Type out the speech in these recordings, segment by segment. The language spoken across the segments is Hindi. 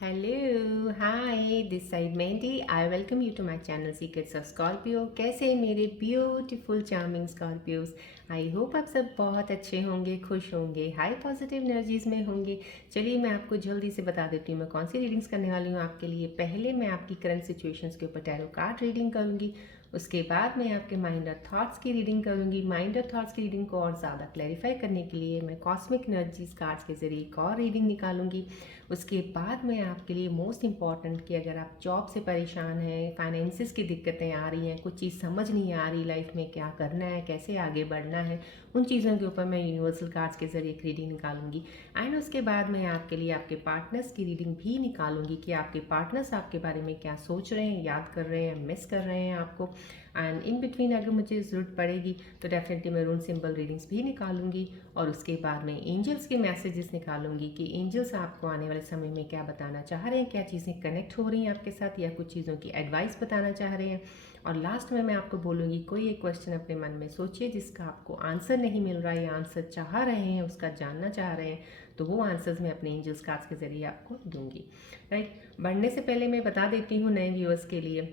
Hello hi this side Mehndi I welcome you to my channel secrets of Scorpio. कैसे हैं मेरे beautiful charming Scorpios. I hope आप सब बहुत अच्छे होंगे, खुश होंगे, हाई पॉजिटिव एनर्जीज में होंगे। चलिए मैं आपको जल्दी से बता देती हूँ मैं कौन सी रीडिंग्स करने वाली हूँ आपके लिए। पहले मैं आपकी करंट सिचुएशंस के ऊपर टैरो कार्ड रीडिंग करूँगी। उसके बाद मैं आपके माइंड और थॉट्स की रीडिंग करूँगी। माइंड और थॉट्स की रीडिंग को और ज़्यादा क्लैरिफाई करने के लिए मैं कॉस्मिक एनर्जीज कार्ड्स के ज़रिए एक और रीडिंग निकालूंगी। उसके बाद मैं आपके लिए मोस्ट इम्पॉर्टेंट कि अगर आप जॉब से परेशान हैं, फाइनेंसिस की दिक्कतें आ रही हैं, कुछ चीज़ समझ नहीं आ रही लाइफ में क्या करना है, कैसे आगे बढ़ना है, उन चीज़ों के ऊपर मैं यूनिवर्सल कार्ड्स के ज़रिए एक रीडिंग निकालूंगी। एंड उसके बाद मैं आपके लिए आपके पार्टनर्स की रीडिंग भी निकालूंगी कि आपके पार्टनर्स आपके बारे में क्या सोच रहे हैं, याद कर रहे हैं, मिस कर रहे हैं आपको। एंड इन बिटवीन अगर मुझे ज़रूरत पड़ेगी तो डेफिनेटली मैं रून सिंबल रीडिंग्स भी निकालूंगी। और उसके बाद मैं एंजल्स के मैसेजेस निकालूंगी कि एंजल्स आपको आने वाले समय में क्या बताना चाह रहे हैं, क्या चीज़ें कनेक्ट हो रही हैं आपके साथ या कुछ चीज़ों की एडवाइस बताना चाह रहे हैं। और लास्ट में मैं आपको बोलूँगी कोई एक क्वेश्चन अपने मन में सोचिए जिसका आपको आंसर नहीं मिल रहा है या आंसर चाह रहे हैं, उसका जानना चाह रहे हैं, तो वो आंसर्स मैं अपने एंजल्स कार्ड्स के ज़रिए आपको दूंगी। राइट, बढ़ने से पहले मैं बता देती हूँ नए व्यूअर्स के लिए,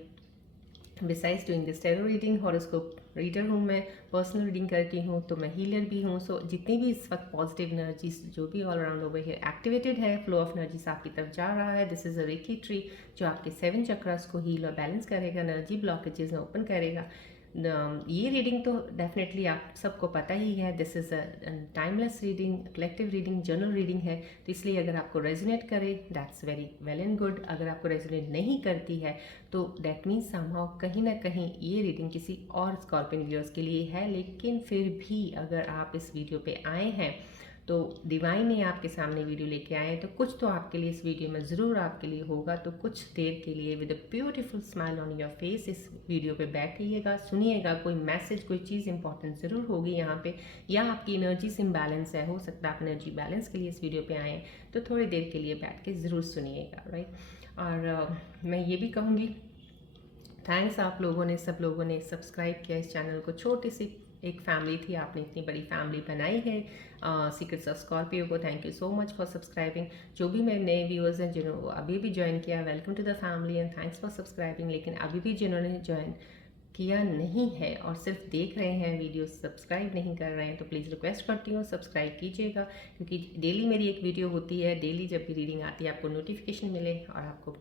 besides doing this tarot reading horoscope reader हूँ मैं, पर्सनल रीडिंग करती हूँ, तो मैं हीलर भी हूँ। सो जितनी भी इस वक्त पॉजिटिव एनर्जीज जो भी all around over here activated है, फ्लो ऑफ एनर्जीज आपकी तरफ जा रहा है, this is a reiki tree जो आपके 7 चक्रास को हील और बैलेंस करेगा, एनर्जी ब्लॉकेजेस में ओपन करेगा। ये रीडिंग तो डेफिनेटली आप सबको पता ही है, this is a timeless reading, collective reading, general reading है। तो इसलिए अगर आपको रेजोनेट करे that's very well and good. अगर आपको रेजोनेट नहीं करती है तो दैट मीन्स समहाउ कहीं ना कहीं ये रीडिंग किसी और स्कॉर्पियन व्यूअर्स के लिए है। लेकिन फिर भी अगर आप इस वीडियो पे आए हैं तो डिवाइन ने आपके सामने वीडियो लेके आए हैं, तो कुछ तो आपके लिए इस वीडियो में ज़रूर आपके लिए होगा। तो कुछ देर के लिए with a beautiful smile on your face इस वीडियो पे बैठिएगा, सुनिएगा, कोई मैसेज, कोई चीज़ इंपॉर्टेंट ज़रूर होगी यहाँ पे। या आपकी एनर्जी से इम्बैलेंस है, हो सकता है आप एनर्जी बैलेंस के लिए इस वीडियो पे आए हैं, तो थोड़ी देर के लिए बैठ के ज़रूर सुनिएगा। राइट, और मैं ये भी कहूँगी थैंक्स आप लोगों ने, सब लोगों ने सब्सक्राइब किया इस चैनल को। छोटी सी एक फैमिली थी, आपने इतनी बड़ी फैमिली बनाई है सीक्रेट्स ऑफ स्कॉर्पियो को। Thank you so much for subscribing. जो भी मेरे नए व्यूअर्स हैं जिन्होंने अभी भी ज्वाइन किया, welcome to the family and thanks for subscribing. लेकिन अभी भी जिन्होंने ज्वाइन किया नहीं है और सिर्फ देख रहे हैं वीडियो, सब्सक्राइब नहीं कर रहे हैं, तो प्लीज़ रिक्वेस्ट करती हूँ सब्सक्राइब कीजिएगा, क्योंकि डेली मेरी एक वीडियो होती है। डेली जब भी रीडिंग आती है आपको नोटिफिकेशन मिले और आपको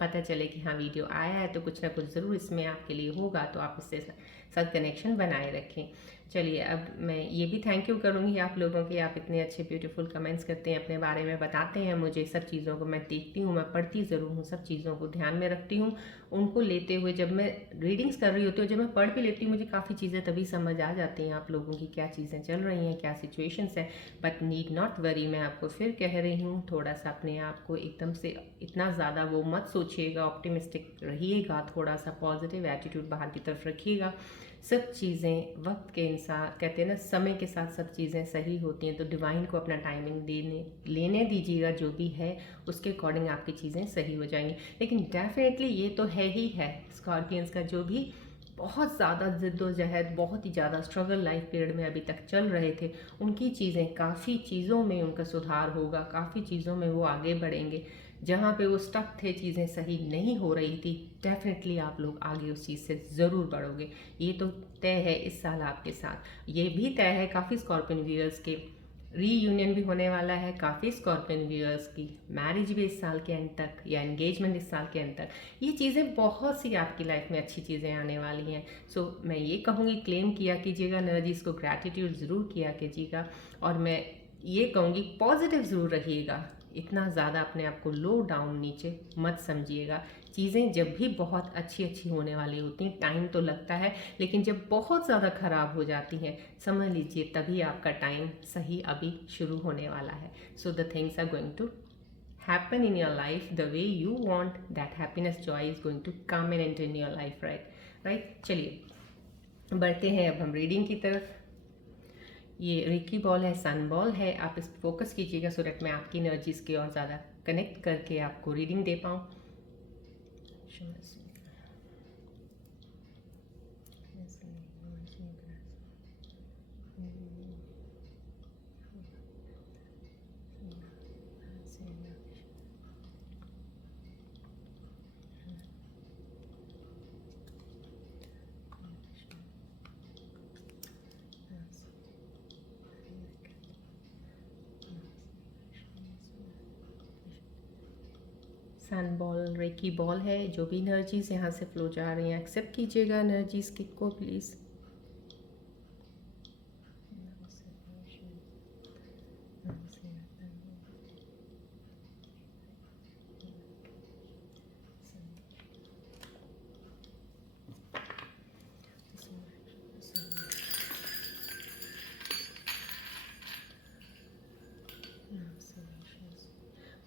पता चले कि हाँ वीडियो आया है, तो कुछ ना कुछ ज़रूर इसमें आपके लिए होगा, तो आप इससे साथ कनेक्शन बनाए रखें। चलिए अब मैं ये भी थैंक यू करूँगी आप लोगों के, आप इतने अच्छे ब्यूटीफुल कमेंट्स करते हैं, अपने बारे में बताते हैं मुझे। सब चीज़ों को मैं देखती हूँ, मैं पढ़ती ज़रूर हूँ, सब चीज़ों को ध्यान में रखती हूँ। उनको लेते हुए जब मैं रीडिंग्स कर रही होती हूँ, जब मैं पढ़ भी लेती हूँ, मुझे काफ़ी चीज़ें तभी समझ आ जाती हैं आप लोगों की क्या चीज़ें चल रही हैं, क्या सिचुएशंस हैं। बट नीड नॉट वरी, मैं आपको फिर कह रही हूँ, थोड़ा सा अपने आप को एकदम से इतना ज़्यादा वो मत सोचिएगा, ऑप्टिमिस्टिक रहिएगा, थोड़ा सा पॉजिटिव एटीट्यूड बाहर की तरफ रखिएगा। सब चीज़ें वक्त के इंसान कहते हैं ना, समय के साथ सब चीज़ें सही होती हैं, तो डिवाइन को अपना टाइमिंग लेने दीजिएगा, जो भी है उसके अकॉर्डिंग आपकी चीज़ें सही हो जाएंगी। लेकिन डेफिनेटली ये तो है ही है, स्कॉर्पियंस का जो भी बहुत ज़्यादा जिद्दोजहद, बहुत ही ज़्यादा स्ट्रगल लाइफ पीरियड में अभी तक चल रहे थे, उनकी चीज़ें, काफ़ी चीज़ों में उनका सुधार होगा, काफ़ी चीज़ों में वो आगे बढ़ेंगे। जहाँ पे वो स्टक थे, चीज़ें सही नहीं हो रही थी, डेफिनेटली आप लोग आगे उस चीज़ से ज़रूर बढ़ोगे। ये तो तय है इस साल आपके साथ। ये भी तय है काफ़ी स्कॉर्पियन व्यूअर्स के रीयूनियन भी होने वाला है, काफ़ी स्कॉर्पियन व्यूअर्स की मैरिज भी इस साल के एंड तक, या एंगेजमेंट इस साल के एंड तक। ये चीज़ें बहुत सी आपकी लाइफ में अच्छी चीज़ें आने वाली हैं। सो मैं ये कहूँगी क्लेम किया कीजिएगा एनर्जीज़ को, ग्रैटिट्यूड ज़रूर किया कीजिएगा। और मैं ये कहूँगी पॉजिटिव ज़रूर रहिएगा, इतना ज़्यादा अपने आप को लो डाउन नीचे मत समझिएगा। चीज़ें जब भी बहुत अच्छी अच्छी होने वाली होती हैं, टाइम तो लगता है, लेकिन जब बहुत ज़्यादा ख़राब हो जाती हैं, समझ लीजिए तभी आपका टाइम सही अभी शुरू होने वाला है। So the things are going to happen in your life the way you want, that happiness, joy is going to come and enter in your life, right. चलिए बढ़ते हैं अब हम रीडिंग की तरफ। ये रेकी बॉल है, सन बॉल है, आप इस पर फोकस कीजिएगा सो दैट मैं आपकी एनर्जीज के और ज़्यादा कनेक्ट करके आपको रीडिंग दे पाऊँ। सन बॉल, रेकी बॉल है। जो भी एनर्जीज यहाँ से फ्लो जा रही हैं एक्सेप्ट कीजिएगा एनर्जीज को प्लीज़।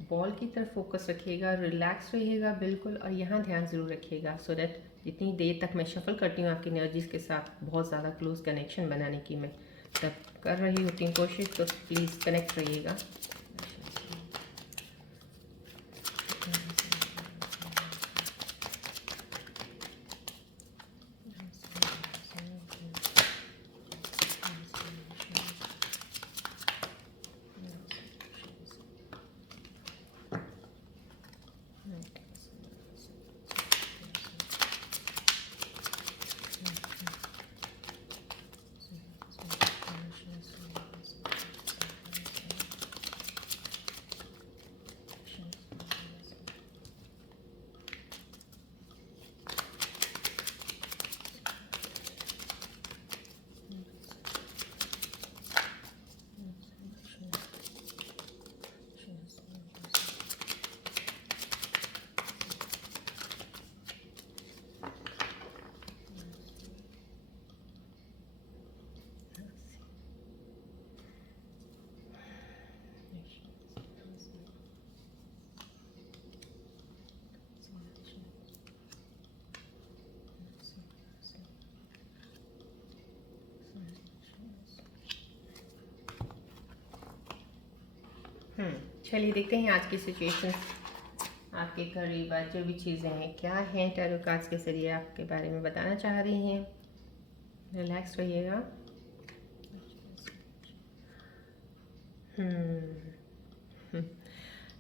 बॉल की तरफ फोकस रखिएगा, रिलैक्स रहिएगा बिल्कुल, और यहाँ ध्यान ज़रूर रखिएगा सो दैट जितनी देर तक मैं शफल करती हूँ आपकी एनर्जीज़ के साथ बहुत ज़्यादा क्लोज कनेक्शन बनाने की मैं तब कर रही होती हूँ कोशिश, तो प्लीज़ कनेक्ट रहिएगा। चलिए देखते हैं आज की सिचुएशन आपके करीब आज जो भी चीज़ें हैं क्या हैं टैरो कार्ड्स के जरिए आपके बारे में बताना चाह रही हैं। रिलैक्स रहिएगा।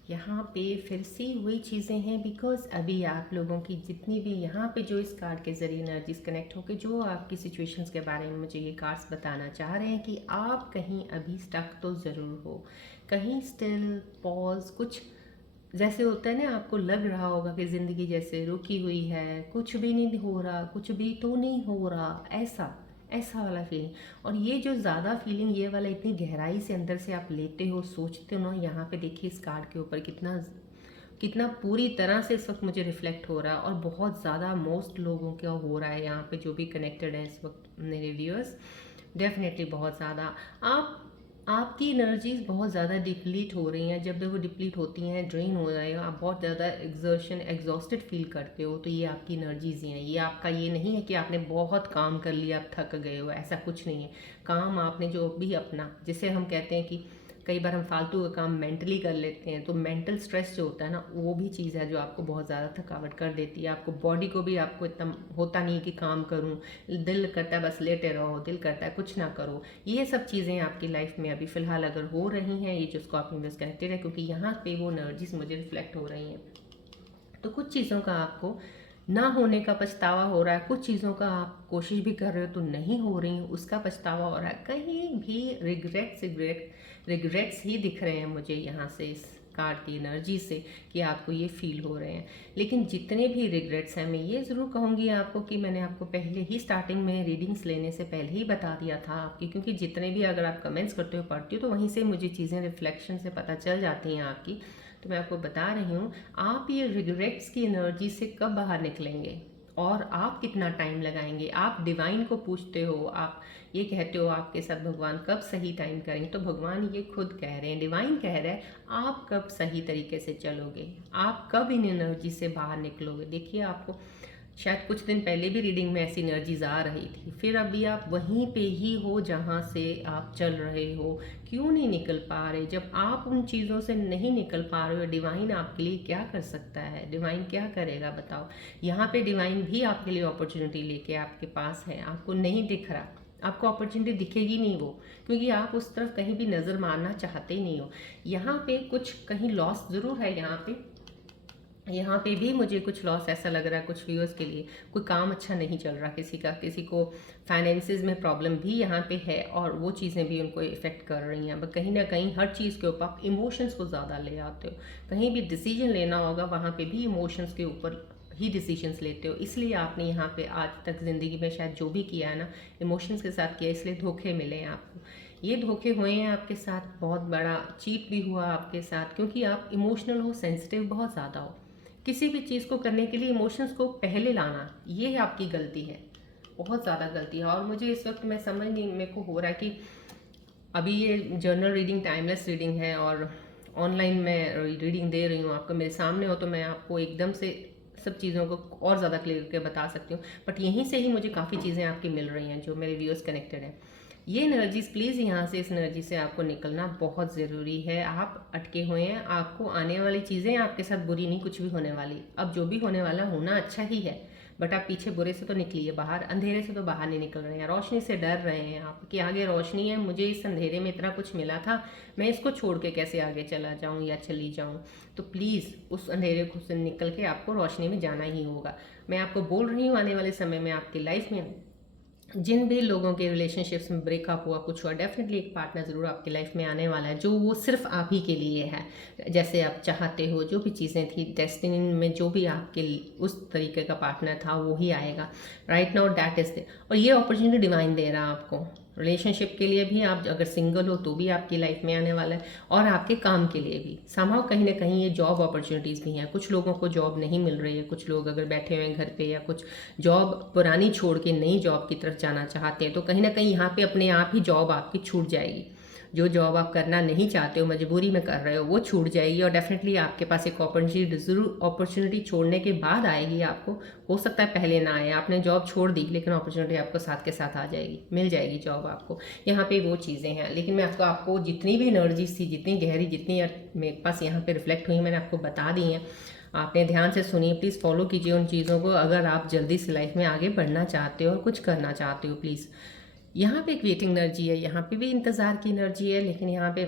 यहाँ पे फिर से वही चीज़ें हैं बिकॉज अभी आप लोगों की जितनी भी यहाँ पे जो इस कार्ड के ज़रिए एनर्जीज कनेक्ट होकर जो आपकी सिचुएशंस के बारे में मुझे ये कार्ड्स बताना चाह रहे हैं कि आप कहीं अभी स्टक तो ज़रूर हो, कहीं स्टिल पॉज, कुछ जैसे होता है ना, आपको लग रहा होगा कि ज़िंदगी जैसे रुकी हुई है, कुछ भी नहीं हो रहा, कुछ भी तो नहीं हो रहा, ऐसा वाला फीलिंग। और ये जो ज़्यादा फीलिंग ये वाला इतनी गहराई से अंदर से आप लेते हो, सोचते हो ना, यहाँ पे देखिए इस कार्ड के ऊपर कितना कितना पूरी तरह से इस वक्त मुझे रिफ्लेक्ट हो रहा है, और बहुत ज़्यादा मोस्ट लोगों का हो रहा है यहाँ पे जो भी कनेक्टेड है इस वक्त मेरे व्यूअर्स, डेफिनेटली बहुत ज़्यादा आपकी एनर्जीज बहुत ज़्यादा डिप्लीट हो रही हैं। जब भी वो डिप्लीट होती हैं, ड्रेन हो जाएगा, आप बहुत ज़्यादा एग्जर्शन एग्जॉस्टेड फील करते हो, तो ये आपकी एनर्जीज ही हैं। ये आपका ये नहीं है कि आपने बहुत काम कर लिया आप थक गए हो, ऐसा कुछ नहीं है। काम आपने जो भी अपना, जिसे हम कहते हैं कि कई बार हम फालतू का काम मेंटली कर लेते हैं, तो मेंटल स्ट्रेस जो होता है ना, वो भी चीज़ है जो आपको बहुत ज़्यादा थकावट कर देती है। आपको बॉडी को भी आपको इतना होता नहीं कि काम करूं, दिल करता है बस लेटे रहो, दिल करता है कुछ ना करो। ये सब चीज़ें आपकी लाइफ में अभी फ़िलहाल अगर हो रही हैं, ये जिसको आप कनेक्टेड है, क्योंकि यहाँ पे वो एनर्जीज मुझे रिफ्लेक्ट हो रही हैं। तो कुछ चीज़ों का आपको ना होने का पछतावा हो रहा है, कुछ चीज़ों का आप कोशिश भी कर रहे हो तो नहीं हो रही, उसका पछतावा हो रहा है। कहीं भी रिग्रेट्स ही दिख रहे हैं मुझे यहाँ से इस कार्ड की एनर्जी से, कि आपको ये फील हो रहे हैं। लेकिन जितने भी रिग्रेट्स हैं, मैं ये ज़रूर कहूँगी आपको कि मैंने आपको पहले ही स्टार्टिंग में रीडिंग्स लेने से पहले ही बता दिया था आपकी, क्योंकि जितने भी अगर आप कमेंट्स करते हो, पढ़ती हो, तो वहीं से मुझे चीज़ें रिफ्लेक्शन से पता चल जाती हैं आपकी। तो मैं आपको बता रही हूँ, आप ये रिग्रेट्स की एनर्जी से कब बाहर निकलेंगे और आप कितना टाइम लगाएंगे। आप डिवाइन को पूछते हो, आप ये कहते हो आपके साथ भगवान कब सही टाइम करेंगे, तो भगवान ये खुद कह रहे हैं, डिवाइन कह रहे हैं, आप कब सही तरीके से चलोगे, आप कब इन एनर्जी से बाहर निकलोगे। देखिए, आपको शायद कुछ दिन पहले भी रीडिंग में ऐसी एनर्जीज आ रही थी, फिर अभी आप वहीं पे ही हो जहाँ से आप चल रहे हो। क्यों नहीं निकल पा रहे? जब आप उन चीज़ों से नहीं निकल पा रहे हो, डिवाइन आपके लिए क्या कर सकता है? डिवाइन क्या करेगा बताओ? यहाँ पे डिवाइन भी आपके लिए अपॉर्चुनिटी लेके आपके पास है, आपको नहीं दिख रहा, आपको अपॉर्चुनिटी दिखेगी नहीं वो, क्योंकि आप उस तरफ कहीं भी नज़र मारना चाहते ही नहीं हो। यहाँ पे कुछ कहीं लॉस ज़रूर है, यहाँ पे यहाँ पे भी मुझे कुछ लॉस ऐसा लग रहा है कुछ व्यूअर्स के लिए, कोई काम अच्छा नहीं चल रहा किसी का, किसी को फाइनेंसिस में प्रॉब्लम भी यहाँ पे है और वो चीज़ें भी उनको इफ़ेक्ट कर रही हैं। बट कहीं ना कहीं हर चीज़ के ऊपर आप इमोशंस को ज़्यादा ले आते हो, कहीं भी डिसीजन लेना होगा वहाँ पे भी इमोशंस के ऊपर ही डिसीजंस लेते हो, इसलिए आपने यहाँ पे आज तक ज़िंदगी में शायद जो भी किया है ना इमोशंस के साथ किया, इसलिए धोखे मिले हैं आपको। ये धोखे हुए हैं आपके साथ, बहुत बड़ा चीट भी हुआ आपके साथ, क्योंकि आप इमोशनल हो, सेंसिटिव बहुत ज़्यादा हो। किसी भी चीज़ को करने के लिए इमोशंस को पहले लाना, ये आपकी गलती है, बहुत ज़्यादा गलती है। और मुझे इस वक्त मैं समझ नहीं, मेरे को हो रहा है कि अभी ये जर्नल रीडिंग टाइमलेस रीडिंग है और ऑनलाइन मैं रीडिंग दे रही हूँ, आपको मेरे सामने हो तो मैं आपको एकदम से सब चीज़ों को और ज़्यादा क्लियर करके बता सकती हूँ, बट यहीं से ही मुझे काफ़ी चीज़ें आपकी मिल रही हैं जो मेरे व्यूअर्स कनेक्टेड हैं। ये एनर्जीज प्लीज़ यहाँ से, इस एनर्जी से आपको निकलना बहुत ज़रूरी है। आप अटके हुए हैं, आपको आने वाली चीज़ें आपके साथ बुरी नहीं कुछ भी होने वाली, अब जो भी होने वाला होना अच्छा ही है, बट आप पीछे बुरे से तो निकलिए बाहर, अंधेरे से तो बाहर नहीं निकल रहे हैं, रोशनी से डर रहे हैं आप कि आगे रोशनी है, मुझे इस अंधेरे में इतना कुछ मिला था, मैं इसको छोड़ के कैसे आगे चला जाऊँ या चली जाऊँ। तो प्लीज़ उस अंधेरे को से निकल के आपको रोशनी में जाना ही होगा। मैं आपको बोल रही हूँ आने वाले समय में आपकी लाइफ में जिन भी लोगों के रिलेशनशिप्स में ब्रेकअप हुआ, कुछ हुआ, डेफिनेटली एक पार्टनर ज़रूर आपकी लाइफ में आने वाला है जो वो सिर्फ आप ही के लिए है, जैसे आप चाहते हो। जो भी चीज़ें थी डेस्टिनी में, जो भी आपके उस तरीके का पार्टनर था वो ही आएगा। Right now that is the, और ये अपॉर्चुनिटी डिवाइन दे रहा है आपको रिलेशनशिप के लिए भी, आप अगर सिंगल हो तो भी आपकी लाइफ में आने वाला है, और आपके काम के लिए भी समहाउ कहीं ना कहीं ये जॉब अपॉर्चुनिटीज़ भी हैं। कुछ लोगों को जॉब नहीं मिल रही है, कुछ लोग अगर बैठे हुए हैं घर पे या कुछ जॉब पुरानी छोड़ के नई जॉब की तरफ जाना चाहते हैं, तो कहीं ना कहीं यहाँ पे अपने आप ही जॉब आपकी छूट जाएगी। जो जॉब आप करना नहीं चाहते हो, मजबूरी में कर रहे हो, वो छूट जाएगी, और डेफिनेटली आपके पास एक अपॉर्चुनिटी ज़रूर अपॉर्चुनिटी छोड़ने के बाद आएगी आपको। हो सकता है पहले ना आए, आपने जॉब छोड़ दी लेकिन अपॉर्चुनिटी आपको साथ के साथ आ जाएगी, मिल जाएगी जॉब आपको। यहाँ पे वो चीज़ें हैं, लेकिन मैं आपको जितनी भी एनर्जीज थी, जितनी गहरी, जितनी मेरे पास यहाँ पे रिफ्लेक्ट हुई, मैंने आपको बता दी हैं। आपने ध्यान से सुनिए, प्लीज़ फॉलो कीजिए उन चीज़ों को अगर आप जल्दी से लाइफ में आगे बढ़ना चाहते हो और कुछ करना चाहते हो। प्लीज़, यहाँ पे एक वेटिंग एनर्जी है, यहाँ पे भी इंतज़ार की एनर्जी है, लेकिन यहाँ पे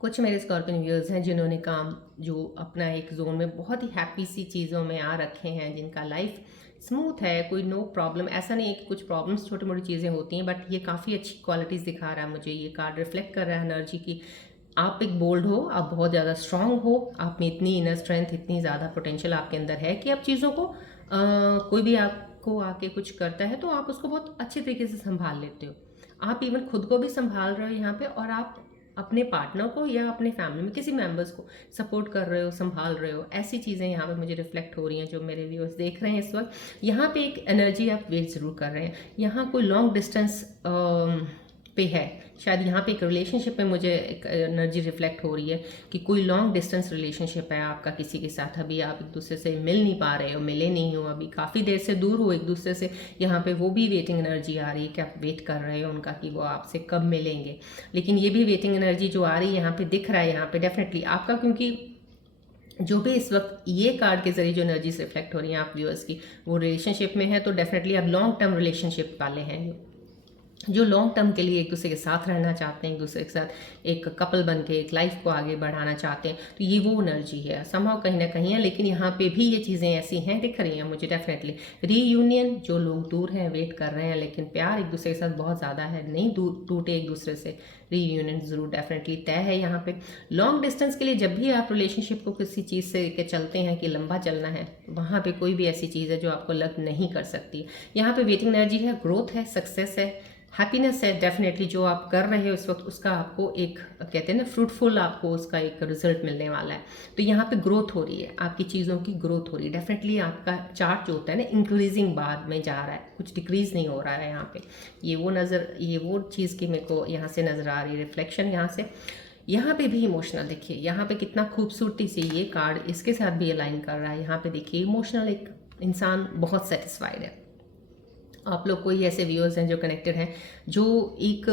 कुछ मेरे स्कॉर्पियन व्यूअर्स हैं जिन्होंने काम जो अपना एक जोन में बहुत ही हैप्पी सी चीज़ों में आ रखे हैं, जिनका लाइफ स्मूथ है, कोई नो प्रॉब्लम। ऐसा नहीं है कि कुछ प्रॉब्लम्स छोटी मोटी चीज़ें होती हैं, बट ये काफ़ी अच्छी क्वालिटीज़ दिखा रहा है मुझे, ये कार्ड रिफ्लेक्ट कर रहा है एनर्जी की। आप एक बोल्ड हो, आप बहुत ज़्यादा स्ट्रांग हो, आप में इतनी इनर स्ट्रेंथ, इतनी ज़्यादा पोटेंशियल आपके अंदर है कि आप चीज़ों को कोई भी आपको आके कुछ करता है तो आप उसको बहुत अच्छे तरीके से संभाल लेते हो। आप इवन खुद को भी संभाल रहे हो यहाँ पे, और आप अपने पार्टनर को या अपने फैमिली में किसी मेंबर्स को सपोर्ट कर रहे हो, संभाल रहे हो। ऐसी चीज़ें यहाँ पे मुझे रिफ्लेक्ट हो रही हैं जो मेरे व्यूअर्स देख रहे हैं इस वक्त। यहाँ पे एक एनर्जी आप वेट ज़रूर कर रहे हैं, यहाँ कोई लॉन्ग डिस्टेंस पे है, शायद यहाँ पे एक रिलेशनशिप में मुझे एक एनर्जी रिफ्लेक्ट हो रही है कि कोई लॉन्ग डिस्टेंस रिलेशनशिप है आपका किसी के साथ। अभी आप एक दूसरे से मिल नहीं पा रहे हो, मिले नहीं हो, अभी काफ़ी देर से दूर हो एक दूसरे से। यहाँ पे वो भी वेटिंग एनर्जी आ रही है कि आप वेट कर रहे हो उनका कि वो आपसे कब मिलेंगे। लेकिन ये भी वेटिंग एनर्जी जो आ रही है यहाँ पे दिख रहा है, यहाँ पे डेफिनेटली आपका, क्योंकि जो भी इस वक्त ये कार्ड के जरिए जो एनर्जीज रिफ्लेक्ट हो रही हैं आप व्यूअर्स की, वो रिलेशनशिप में है, तो डेफिनेटली आप लॉन्ग टर्म रिलेशनशिप वाले हैं जो लॉन्ग टर्म के लिए एक दूसरे के साथ रहना चाहते हैं, एक दूसरे के साथ एक कपल बन के एक लाइफ को आगे बढ़ाना चाहते हैं। तो ये वो एनर्जी है संभव कहीं ना कहीं है, लेकिन यहाँ पे भी ये चीज़ें ऐसी हैं दिख रही हैं मुझे डेफिनेटली। रीयूनियन, जो लोग दूर हैं वेट कर रहे हैं, लेकिन प्यार एक दूसरे के साथ बहुत ज़्यादा है, नहीं दूर टूटे एक दूसरे से, रीयूनियन ज़रूर डेफिनेटली तय है। यहाँ पे लॉन्ग डिस्टेंस के लिए जब भी आप रिलेशनशिप को किसी चीज़ से लेकर चलते हैं कि लंबा चलना है, वहाँ पे कोई भी ऐसी चीज़ है जो आपको लग नहीं कर सकती। यहाँ पे वेटिंग एनर्जी है, ग्रोथ है, सक्सेस है, हैप्पीनेस है। डेफिनेटली जो आप कर रहे हो इस वक्त उसका आपको एक कहते हैं ना फ्रूटफुल, आपको उसका एक रिजल्ट मिलने वाला है। तो यहाँ पे ग्रोथ हो रही है, आपकी चीज़ों की ग्रोथ हो रही है। डेफिनेटली आपका चार्ट जो होता है ना इंक्रीजिंग बाद में जा रहा है, कुछ डिक्रीज नहीं हो रहा है यहाँ पे। ये वो चीज़ की मेरे को यहाँ से नज़र आ रही है रिफ्लेक्शन यहाँ से। यहाँ पे भी इमोशनल देखिए, यहाँ पे कितना खूबसूरती से ये कार्ड इसके साथ भी अलाइन कर रहा है। यहाँ पे देखिए इमोशनल एक इंसान बहुत सेटिस्फाइड है। आप लोग कोई ऐसे व्यूअर्स हैं जो कनेक्टेड हैं, जो एक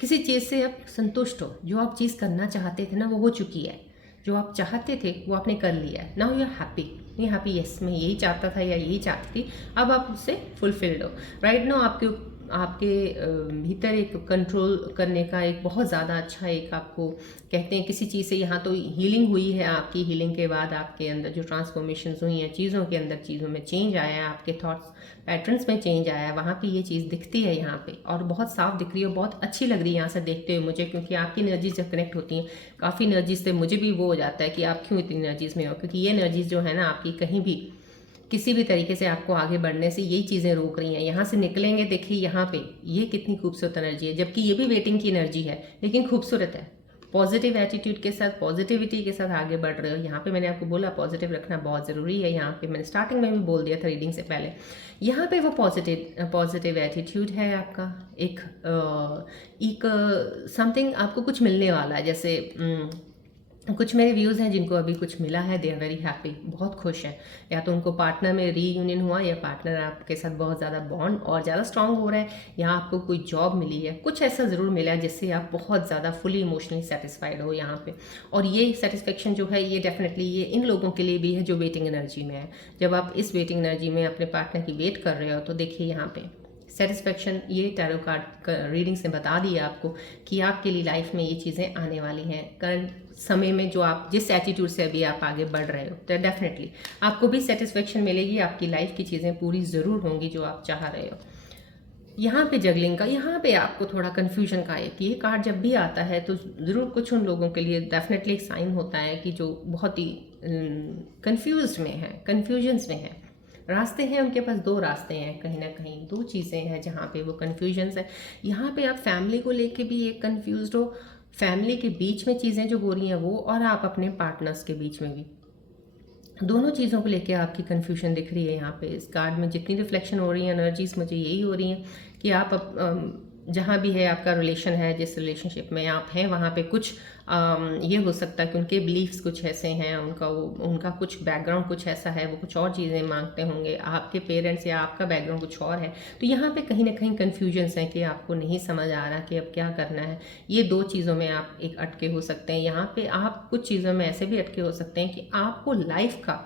किसी चीज़ से आप संतुष्ट हो, जो आप चीज़ करना चाहते थे ना वो हो चुकी है, जो आप चाहते थे वो आपने कर लिया है। नाउ यू आर हैप्पी, नहीं हैप्पी, यस मैं यही चाहता था या यही चाहती थी, अब आप उससे फुलफिल्ड हो। राइट नाउ आपके आपके भीतर एक कंट्रोल करने का एक बहुत ज़्यादा अच्छा एक आपको कहते हैं किसी चीज़ से, यहाँ तो हीलिंग हुई है, आपकी हीलिंग के बाद आपके अंदर जो ट्रांसफॉर्मेशंस हुई हैं, चीज़ों के अंदर चीज़ों में चेंज आया है, आपके थॉट्स पैटर्न्स में चेंज आया है, वहाँ पे ये चीज़ दिखती है यहाँ पे, और बहुत साफ दिख रही है, बहुत अच्छी लग रही है यहाँ से देखते हुए मुझे, क्योंकि आपकी एनर्जीज जब कनेक्ट होती हैं काफ़ी एनर्जीज से मुझे भी वो हो जाता है कि आप क्यों इतनी एनर्जीज में हो, क्योंकि ये एनर्जीज जो है ना आपकी कहीं भी किसी भी तरीके से आपको आगे बढ़ने से यही चीज़ें रोक रही हैं। यहाँ से निकलेंगे, देखिए यहाँ पे ये कितनी खूबसूरत एनर्जी है, जबकि ये भी वेटिंग की एनर्जी है लेकिन खूबसूरत है। पॉजिटिव एटीट्यूड के साथ, पॉजिटिविटी के साथ आगे बढ़ रहे हो। यहाँ पे मैंने आपको बोला पॉजिटिव रखना बहुत ज़रूरी है, यहाँ पे मैंने स्टार्टिंग में भी बोल दिया था रीडिंग से पहले। यहाँ पे वो पॉजिटिव एटीट्यूड है आपका, एक समथिंग आपको कुछ मिलने वाला है। जैसे कुछ मेरे व्यूज़ हैं जिनको अभी कुछ मिला है, दे आर वेरी हैप्पी, बहुत खुश हैं, या तो उनको पार्टनर में रीयूनियन हुआ, या पार्टनर आपके साथ बहुत ज़्यादा बॉन्ड और ज़्यादा स्ट्रांग हो रहा है, या आपको कोई जॉब मिली है, कुछ ऐसा ज़रूर मिला है जिससे आप बहुत ज़्यादा फुली इमोशनली सेटिस्फाइड हो यहाँ पे। और ये सेटिस्फेक्शन जो है ये डेफिनेटली ये इन लोगों के लिए भी है जो वेटिंग एनर्जी में है। जब आप इस वेटिंग एनर्जी में अपने पार्टनर की वेट कर रहे हो तो देखिए यहाँ पे सेटिस्फेक्शन, ये टैरो कार्ड रीडिंग्स ने बता दिया आपको कि आपके लिए लाइफ में ये चीज़ें आने वाली हैं। करंट समय में जो आप जिस एटीट्यूड से अभी आप आगे बढ़ रहे हो तो डेफिनेटली आपको भी सेटिस्फेक्शन मिलेगी, आपकी लाइफ की चीज़ें पूरी ज़रूर होंगी जो आप चाह रहे हो। यहाँ पे जगलिंग का, यहाँ पे आपको थोड़ा कन्फ्यूजन का है कि ये कार्ड जब भी आता है तो ज़रूर कुछ उन लोगों के लिए डेफिनेटली एक साइन होता है कि जो बहुत ही कन्फ्यूज में है, कन्फ्यूजन्स में है। रास्ते हैं उनके पास, दो रास्ते हैं, कहीं ना कहीं दो चीज़ें हैं जहाँ पे वो कन्फ्यूजन्स है। यहाँ पे आप फैमिली को लेके भी एक कन्फ्यूज हो, फैमिली के बीच में चीज़ें जो हो रही हैं वो, और आप अपने पार्टनर्स के बीच में भी, दोनों चीज़ों को लेके आपकी कन्फ्यूजन दिख रही है। यहाँ पे इस कार्ड में जितनी रिफ्लेक्शन हो रही है एनर्जीज मुझे यही हो रही हैं कि आप जहाँ भी है आपका रिलेशन है, जिस रिलेशनशिप में आप हैं वहाँ पे कुछ ये हो सकता है कि उनके बिलीफ्स कुछ ऐसे हैं, उनका कुछ बैकग्राउंड कुछ ऐसा है, वो कुछ और चीज़ें मांगते होंगे, आपके पेरेंट्स या आपका बैकग्राउंड कुछ और है। तो यहाँ पे कहीं ना कहीं कन्फ्यूजन्स हैं कि आपको नहीं समझ आ रहा कि अब क्या करना है। ये दो चीज़ों में आप एक अटके हो सकते हैं। यहाँ पे आप कुछ चीज़ों में ऐसे भी अटके हो सकते हैं कि आपको लाइफ का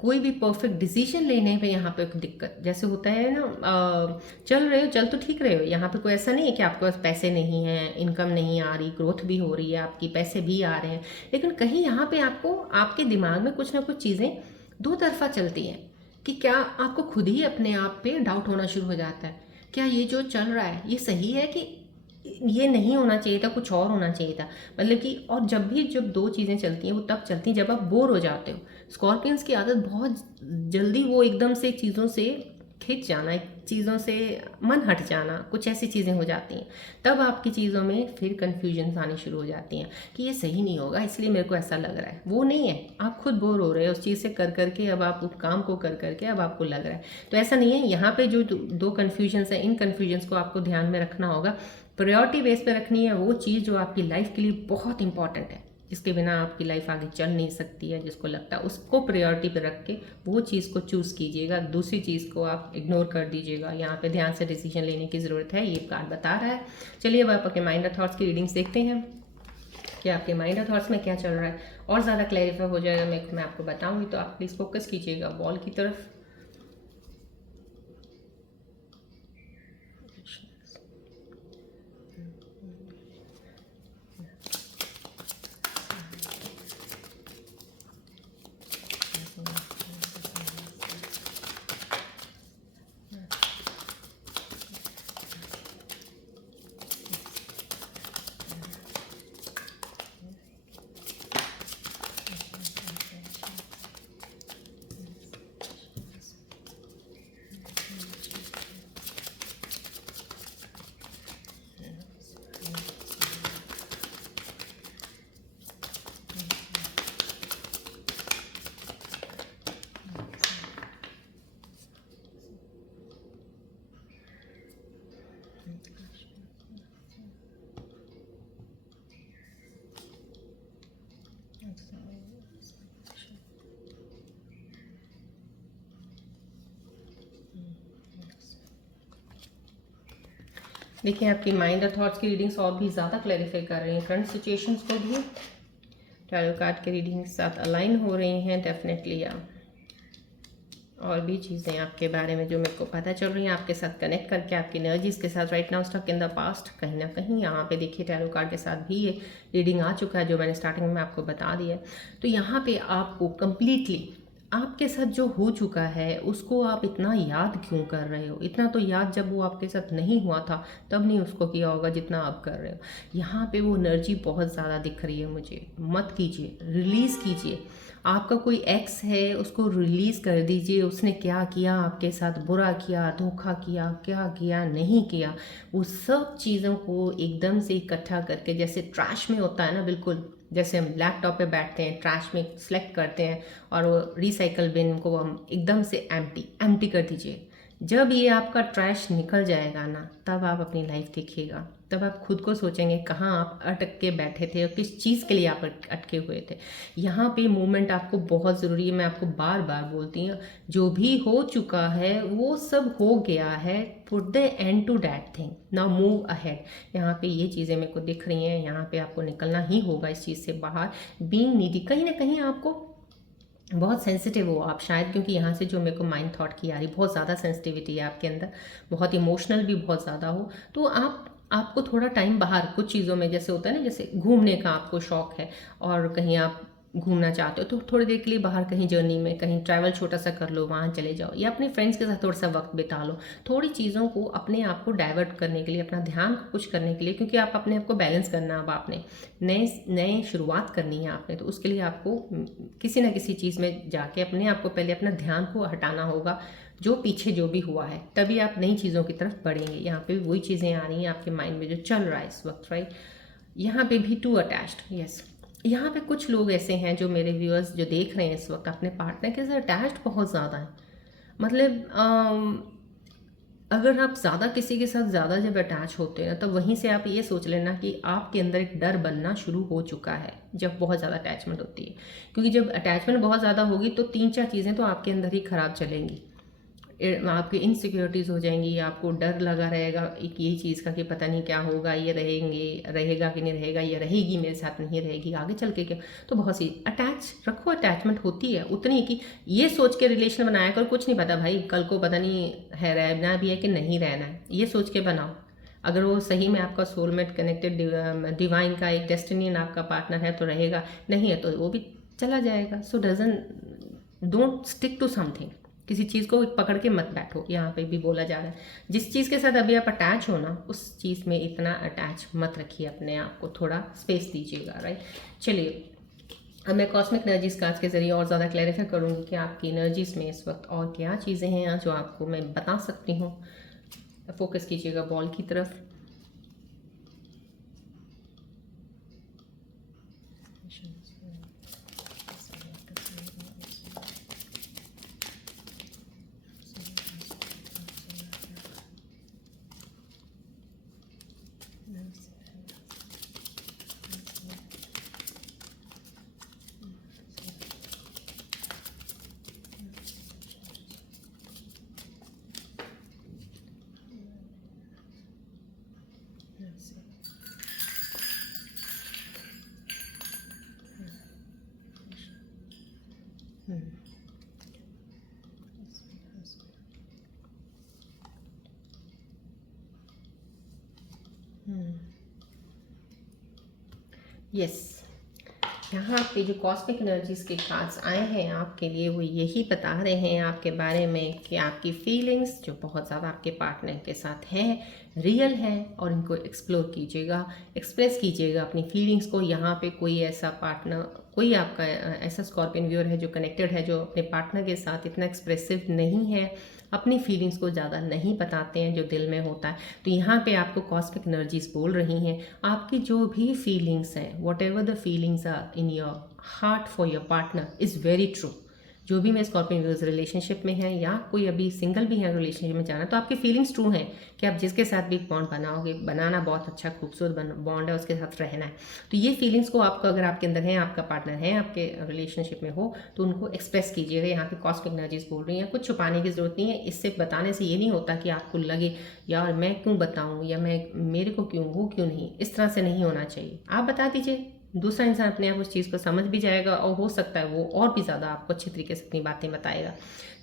कोई भी परफेक्ट डिसीजन लेने पे यहाँ पे दिक्कत, जैसे होता है ना, चल रहे हो, चल तो ठीक रहे हो, यहाँ पे कोई ऐसा नहीं है कि आपके पास पैसे नहीं हैं, इनकम नहीं आ रही, ग्रोथ भी हो रही है आपकी, पैसे भी आ रहे हैं, लेकिन कहीं यहाँ पे आपको आपके दिमाग में कुछ ना कुछ चीज़ें दो तरफा चलती हैं कि क्या आपको खुद ही अपने आप पे डाउट होना शुरू हो जाता है, क्या ये जो चल रहा है ये सही है, कि ये नहीं होना चाहिए था, कुछ और होना चाहिए था। मतलब कि और जब दो चीज़ें चलती हैं वो तब चलती हैं जब आप बोर हो जाते हो। स्कॉर्पियंस की आदत बहुत जल्दी वो एकदम से चीज़ों से खिंच जाना, चीज़ों से मन हट जाना, कुछ ऐसी चीज़ें हो जाती हैं, तब आपकी चीज़ों में फिर कन्फ्यूजन आनी शुरू हो जाती हैं कि ये सही नहीं होगा इसलिए मेरे को ऐसा लग रहा है। वो नहीं है, आप खुद बोर हो रहे हो उस चीज़ से कर करके, अब आप उस काम को कर करके अब आपको लग रहा है। तो ऐसा नहीं है, यहाँ पे जो दो कन्फ्यूजन्स हैं इन कन्फ्यूजन्स को आपको ध्यान में रखना होगा। प्रायोरिटी बेस पे रखनी है वो चीज़ जो आपकी लाइफ के लिए बहुत इंपॉर्टेंट है, जिसके बिना आपकी लाइफ आगे चल नहीं सकती है, जिसको लगता है उसको प्रायोरिटी पे रख के वो चीज़ को चूज़ कीजिएगा, दूसरी चीज़ को आप इग्नोर कर दीजिएगा। यहाँ पे ध्यान से डिसीजन लेने की ज़रूरत है, ये कार्ड बता रहा है। चलिए अब आप आपके माइंड और थॉट्स की रीडिंग्स देखते हैं कि आपके माइंड और थॉट्स में क्या चल रहा है, और ज़्यादा क्लैरिफाई हो जाएगा मैं आपको बताऊँगी, तो आप प्लीज़ फोकस कीजिएगा वॉल की तरफ। देखिए आपकी माइंड और थॉट्स की रीडिंग्स और भी ज़्यादा क्लैरिफाई कर रही हैं करंट सिचुएशंस को भी, टैरो कार्ड के रीडिंग के साथ अलाइन हो रही हैं डेफिनेटली। आप और भी चीज़ें आपके बारे में जो मेरे को पता चल रही हैं आपके साथ कनेक्ट करके, आपकी एनर्जीज़ के साथ। Right now stuck in the past, कहीं ना कहीं यहाँ पे देखिए टैरो कार्ड के साथ भी ये रीडिंग आ चुका है जो मैंने स्टार्टिंग में आपको बता दिया है। तो यहाँ पे आपको कम्प्लीटली आपके साथ जो हो चुका है उसको आप इतना याद क्यों कर रहे हो? इतना तो याद जब वो आपके साथ नहीं हुआ था तब नहीं उसको किया होगा जितना आप कर रहे हो। यहाँ पे वो एनर्जी बहुत ज़्यादा दिख रही है मुझे। मत कीजिए, रिलीज़ कीजिए। आपका कोई एक्स है उसको रिलीज़ कर दीजिए। उसने क्या किया आपके साथ, बुरा किया, धोखा किया, क्या किया, नहीं किया, वो सब चीज़ों को एकदम से इकट्ठा करके, जैसे ट्रैश में होता है ना, बिल्कुल जैसे हम लैपटॉप पे बैठते हैं ट्रैश में सेलेक्ट करते हैं और वो रिसाइकल बिन को हम एकदम से एम्प्टी कर दीजिए। जब ये आपका ट्रैश निकल जाएगा ना, तब आप अपनी लाइफ देखिएगा। तब आप खुद को सोचेंगे कहाँ आप अटक के बैठे थे और किस चीज़ के लिए आप अटके हुए थे। यहाँ पे मूवमेंट आपको बहुत ज़रूरी है। मैं आपको बार बार बोलती हूँ, जो भी हो चुका है वो सब हो गया है। Put the end to that thing, now move ahead. यहाँ पे ये चीज़ें मेरे को दिख रही हैं। यहाँ पे आपको निकलना ही होगा इस चीज़ से बाहर। बीइंग नीडी, कहीं ना कहीं आपको बहुत सेंसिटिव हो आप शायद, क्योंकि यहाँ से जो मेरे को माइंड थॉट की आ रही, बहुत ज़्यादा सेंसिटिविटी है आपके अंदर, बहुत इमोशनल भी बहुत ज़्यादा हो। तो आपको थोड़ा टाइम बाहर कुछ चीज़ों में, जैसे होता है ना, जैसे घूमने का आपको शौक है और कहीं आप घूमना चाहते हो तो थोड़ी देर के लिए बाहर कहीं जर्नी में कहीं ट्रैवल छोटा सा कर लो, वहाँ चले जाओ, या अपने फ्रेंड्स के साथ थोड़ा सा वक्त बिता लो। थोड़ी चीज़ों को अपने आप को डाइवर्ट करने के लिए, अपना ध्यान को कुछ करने के लिए, क्योंकि आप अपने आप को बैलेंस करना, अब आपने नए नए शुरुआत करनी है आपने, तो उसके लिए आपको किसी ना किसी चीज़ में जाके अपने आप को पहले अपना ध्यान को हटाना होगा, जो पीछे जो भी हुआ है, तभी आप नई चीज़ों की तरफ बढ़ेंगे। यहाँ पे वही चीज़ें आ रही हैं आपके माइंड में जो चल रहा है इस वक्त। राइट, यहाँ पे भी टू अटैच्ड, यस। यहाँ पे कुछ लोग ऐसे हैं जो मेरे व्यूअर्स जो देख रहे हैं इस वक्त, अपने पार्टनर के साथ अटैच्ड बहुत ज़्यादा है। मतलब अगर आप ज़्यादा किसी के साथ ज़्यादा जब अटैच होते हैं तब वहीं से आप ये सोच लेना कि आपके अंदर एक डर बनना शुरू हो चुका है जब बहुत ज़्यादा अटैचमेंट होती है। क्योंकि जब अटैचमेंट बहुत ज़्यादा होगी तो 3-4 चीज़ें तो आपके अंदर ही खराब चलेंगी। आपकी इनसिक्योरिटीज़ हो जाएंगी, आपको डर लगा रहेगा एक यही चीज़ का कि पता नहीं क्या होगा, ये रहेगा कि नहीं रहेगा, ये रहेगी मेरे साथ नहीं रहेगी आगे चल के क्या। तो बहुत सी अटैच रखो, अटैचमेंट होती है उतनी कि ये सोच के रिलेशन बनाया कर, कुछ नहीं पता भाई कल को पता नहीं है रहना भी है कि नहीं रहना है, ये सोच के बनाओ। अगर वो सही में आपका सोलमेट कनेक्टेड डिवाइन का एक डेस्टिनी आपका पार्टनर है तो रहेगा, नहीं है तो वो भी चला जाएगा। So don't stick to something, किसी चीज़ को पकड़ के मत बैठो। यहाँ पे भी बोला जा रहा है जिस चीज़ के साथ अभी आप अटैच हो ना, उस चीज़ में इतना अटैच मत रखिए अपने आप को, थोड़ा स्पेस दीजिएगा। राइट, चलिए अब मैं कॉस्मिक एनर्जीज कार्ड्स के जरिए और ज़्यादा क्लैरिफाई करूँगी कि आपकी एनर्जीज में इस वक्त और क्या चीज़ें हैं जो आपको मैं बता सकती हूँ। फोकस कीजिएगा बॉल की तरफ। यस, यहाँ पे जो कॉस्मिक एनर्जीज के कार्ड्स आए हैं आपके लिए वो यही बता रहे हैं आपके बारे में कि आपकी फीलिंग्स जो बहुत ज़्यादा आपके पार्टनर के साथ हैं, रियल है, और इनको एक्सप्लोर कीजिएगा, एक्सप्रेस कीजिएगा अपनी फीलिंग्स को। यहाँ पे कोई ऐसा पार्टनर, कोई आपका ऐसा स्कॉर्पियन व्यूअर है जो कनेक्टेड है, जो अपने पार्टनर के साथ इतना एक्सप्रेसिव नहीं है, अपनी फीलिंग्स को ज़्यादा नहीं बताते हैं जो दिल में होता है। तो यहाँ पे आपको कॉस्मिक एनर्जीज बोल रही हैं आपकी जो भी फीलिंग्स हैं, whatever the feelings are in your heart for your partner is very true. जो भी मैं स्कॉर्पियन व्यूअर्स रिलेशनशिप में हैं या कोई अभी सिंगल भी है रिलेशनशिप में जाना, तो आपकी फीलिंग्स ट्रू हैं कि आप जिसके साथ भी बॉन्ड बनाओगे, बनाना बहुत अच्छा खूबसूरत बॉन्ड है, उसके साथ रहना है। तो ये फीलिंग्स को आपको, अगर आपके अंदर है, आपका पार्टनर है आपके रिलेशनशिप में हो, तो उनको एक्सप्रेस कीजिएगा। यहाँ पे कॉस्मिक एनर्जीज बोल रही हैं कुछ छुपाने की ज़रूरत नहीं है। इससे बताने से ये नहीं होता कि आपको लगे यार मैं क्यों बताऊँ, या मैं मेरे को क्यों, वो क्यों नहीं, इस तरह से नहीं होना चाहिए। आप बता दीजिए दूसरा इंसान अपने आप उस चीज़ को समझ भी जाएगा और हो सकता है वो और भी ज़्यादा आपको अच्छी तरीके से अपनी बातें बताएगा।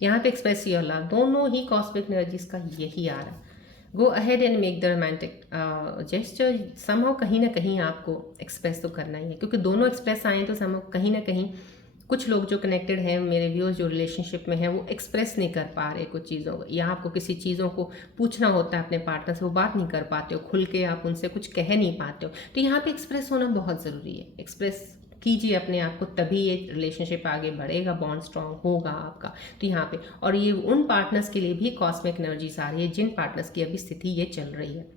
यहाँ पे एक्सप्रेस योर लव, दोनों ही कॉस्मिक एनर्जीज का यही आ रहा है। Go ahead and make the romantic gesture, somehow कहीं ना कहीं आपको एक्सप्रेस तो करना ही है, क्योंकि दोनों एक्सप्रेस आए तो समहाउ कहीं ना कहीं कुछ लोग जो कनेक्टेड हैं, मेरे व्यूअर्स जो रिलेशनशिप में हैं, वो एक्सप्रेस नहीं कर पा रहे कुछ चीज़ों को, या आपको किसी चीज़ों को पूछना होता है अपने पार्टनर से, वो बात नहीं कर पाते हो खुल के, आप उनसे कुछ कह नहीं पाते हो, तो यहाँ पे एक्सप्रेस होना बहुत ज़रूरी है। एक्सप्रेस कीजिए अपने आप को, तभी ये रिलेशनशिप आगे बढ़ेगा, बॉन्ड स्ट्रांग होगा आपका। तो यहाँ पे, और ये उन पार्टनर्स के लिए भी कॉस्मिक एनर्जीज आ रही है जिन पार्टनर्स की अभी स्थिति ये चल रही है।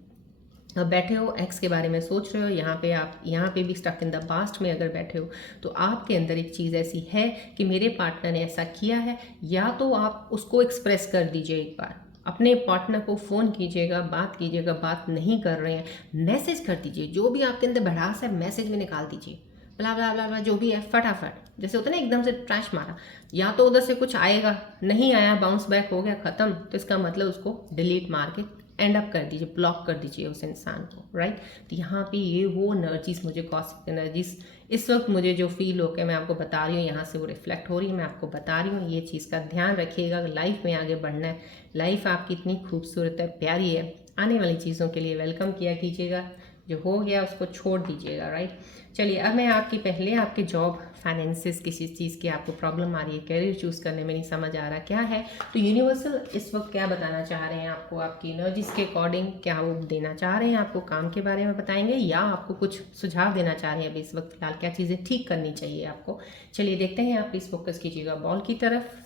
अब बैठे हो एक्स के बारे में सोच रहे हो, यहाँ पे भी स्टक इन द पास्ट में अगर बैठे हो, तो आपके अंदर एक चीज़ ऐसी है कि मेरे पार्टनर ने ऐसा किया है, या तो आप उसको एक्सप्रेस कर दीजिए। एक बार अपने पार्टनर को फ़ोन कीजिएगा, बात कीजिएगा, बात नहीं कर रहे हैं मैसेज कर दीजिए, जो भी आपके अंदर भड़ास है मैसेज में निकाल दीजिए, ब्ला ब्ला ब्ला ब्ला जो भी है फटाफट, जैसे होता है ना एकदम से ट्रैश मारा। या तो उधर से कुछ आएगा, नहीं आया, बाउंस बैक हो गया, ख़त्म, तो इसका मतलब उसको डिलीट मार के एंड अप कर दीजिए, ब्लॉक कर दीजिए उस इंसान को, राइट। तो यहाँ पे ये वो एनर्जीज, मुझे कॉस्मिक एनर्जीज इस वक्त मुझे जो फील होकर मैं आपको बता रही हूँ, यहाँ से वो रिफ्लेक्ट हो रही है, मैं आपको बता रही हूँ। ये चीज़ का ध्यान रखिएगा, लाइफ में आगे बढ़ना है, लाइफ आपकी इतनी खूबसूरत है, प्यारी है, आने वाली चीज़ों के लिए वेलकम किया कीजिएगा, जो हो गया उसको छोड़ दीजिएगा, राइट। चलिए अब मैं आपकी पहले आपके जॉब, फाइनेंसिस, किसी चीज़ की आपको प्रॉब्लम आ रही है, करियर चूज़ करने में नहीं समझ आ रहा क्या है, तो यूनिवर्सल इस वक्त क्या बताना चाह रहे हैं आपको, आपकी एनर्जीज के अकॉर्डिंग क्या वो देना चाह रहे हैं, आपको काम के बारे में बताएंगे या आपको कुछ सुझाव देना चाह रहे हैं अभी इस वक्त फिलहाल क्या चीज़ें ठीक करनी चाहिए आपको। चलिए देखते हैं, आप प्लीज़ फोकस कीजिएगा बॉल की तरफ।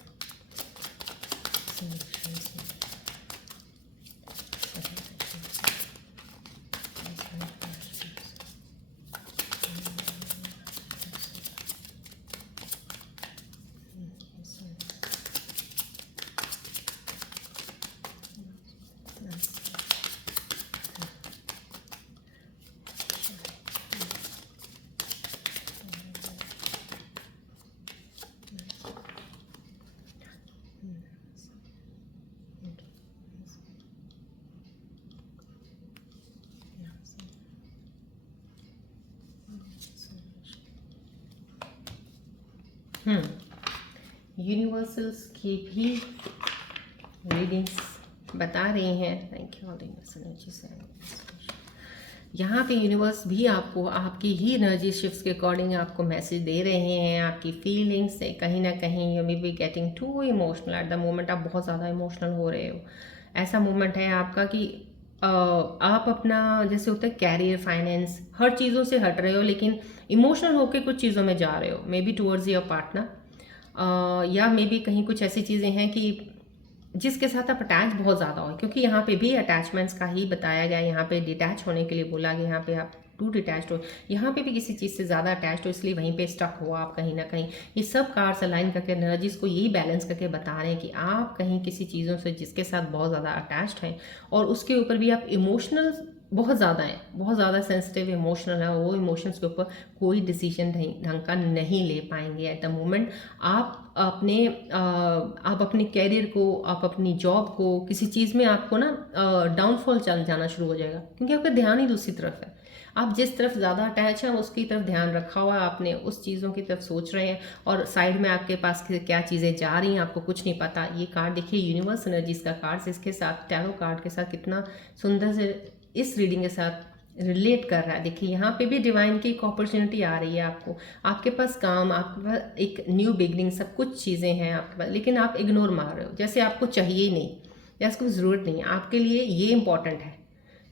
यूनिवर्सल्स की भी रीडिंग्स बता रही हैं, thank you all the universal energies. यहाँ पे यूनिवर्स भी आपको आपकी ही एनर्जी शिफ्ट्स के अकॉर्डिंग आपको मैसेज दे रहे हैं, आपकी फीलिंग्स से कहीं ना कहीं you may be getting too emotional at the moment, आप बहुत ज़्यादा इमोशनल हो रहे हो। ऐसा मोमेंट है आपका कि आप अपना जैसे होता है कैरियर, फाइनेंस, हर चीज़ों से हट रहे हो, लेकिन इमोशनल होकर कुछ चीज़ों में जा रहे हो, may be towards your partner, या मे बी कहीं कुछ ऐसी चीज़ें हैं कि जिसके साथ आप अटैच बहुत ज़्यादा हो, क्योंकि यहाँ पे भी अटैचमेंट्स का ही बताया गया, यहाँ पे डिटैच होने के लिए बोला गया, यहाँ पे आप टू डिटैच हो, यहाँ पे भी किसी चीज़ से ज़्यादा अटैच हो, इसलिए वहीं पे स्टक हो आप कहीं ना कहीं। ये सब कार्ड्स अलाइन करके एनर्जीज को यही बैलेंस करके बता रहे हैं कि आप कहीं किसी चीज़ों से जिसके साथ बहुत ज़्यादा अटैच्ड हैं, और उसके ऊपर भी आप इमोशनल बहुत ज़्यादा है, बहुत ज़्यादा सेंसिटिव इमोशनल है, वो इमोशंस के ऊपर कोई डिसीजन ढंग का नहीं ले पाएंगे एट द मोमेंट। आप अपने कैरियर को, आप अपनी जॉब को, किसी चीज़ में आपको ना डाउनफॉल चल जाना शुरू हो जाएगा, क्योंकि आपका ध्यान ही दूसरी तरफ है। आप जिस तरफ ज़्यादा अटैच है उसकी तरफ ध्यान रखा हुआ है आपने, उस चीज़ों की तरफ सोच रहे हैं, और साइड में आपके पास क्या चीज़ें जा रही हैं आपको कुछ नहीं पता। ये कार्ड देखिए, यूनिवर्स एनर्जीज का कार्ड इसके साथ, टैरो कार्ड के साथ कितना सुंदर से इस रीडिंग के साथ रिलेट कर रहा है। देखिए यहाँ पे भी डिवाइन की एक अपॉर्चुनिटी आ रही है आपको, आपके पास काम, आपके पास एक न्यू बिगनिंग, सब कुछ चीज़ें हैं आपके पास, लेकिन आप इग्नोर मार रहे हो, जैसे आपको चाहिए ही नहीं या इसको ज़रूरत नहीं है। आपके लिए ये इंपॉर्टेंट है,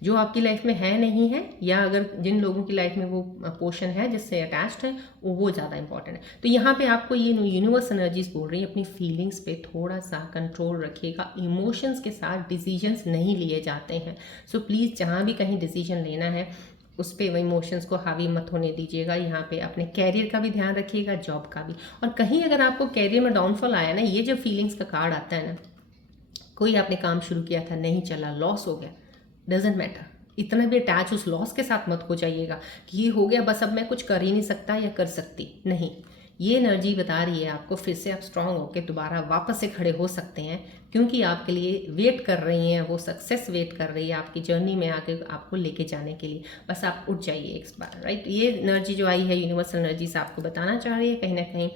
जो आपकी लाइफ में है नहीं है, या अगर जिन लोगों की लाइफ में वो पोर्शन है जिससे अटैच्ड है, वो ज़्यादा इंपॉर्टेंट है। तो यहाँ पे आपको ये यूनिवर्स एनर्जीज बोल रही है, अपनी फीलिंग्स पे थोड़ा सा कंट्रोल रखिएगा, इमोशंस के साथ डिसीजंस नहीं लिए जाते हैं। सो प्लीज़ जहाँ भी कहीं डिसीजन लेना है उस पर इमोशंस को हावी मत होने दीजिएगा। यहाँ पे अपने कैरियर का भी ध्यान रखिएगा, जॉब का भी। और कहीं अगर आपको कैरियर में डाउनफॉल आया ना, ये जो फीलिंग्स का कार्ड आता है ना, कोई आपने काम शुरू किया था, नहीं चला, लॉस हो गया, डजेंट मैटर, इतना भी अटैच उस लॉस के साथ मत हो जाइएगा कि ये हो गया बस अब मैं कुछ कर ही नहीं सकता या कर सकती, नहीं। ये एनर्जी बता रही है आपको फिर से आप स्ट्रांग होकर दोबारा वापस से खड़े हो सकते हैं, क्योंकि आपके लिए वेट कर रही हैं, वो सक्सेस वेट कर रही है आपकी जर्नी में आके आपको लेके जाने के लिए। बस आप उठ जाइए एक बार, राइट। ये एनर्जी जो आई है यूनिवर्सल एनर्जी से आपको बताना चाह रही है कहीं ना कहीं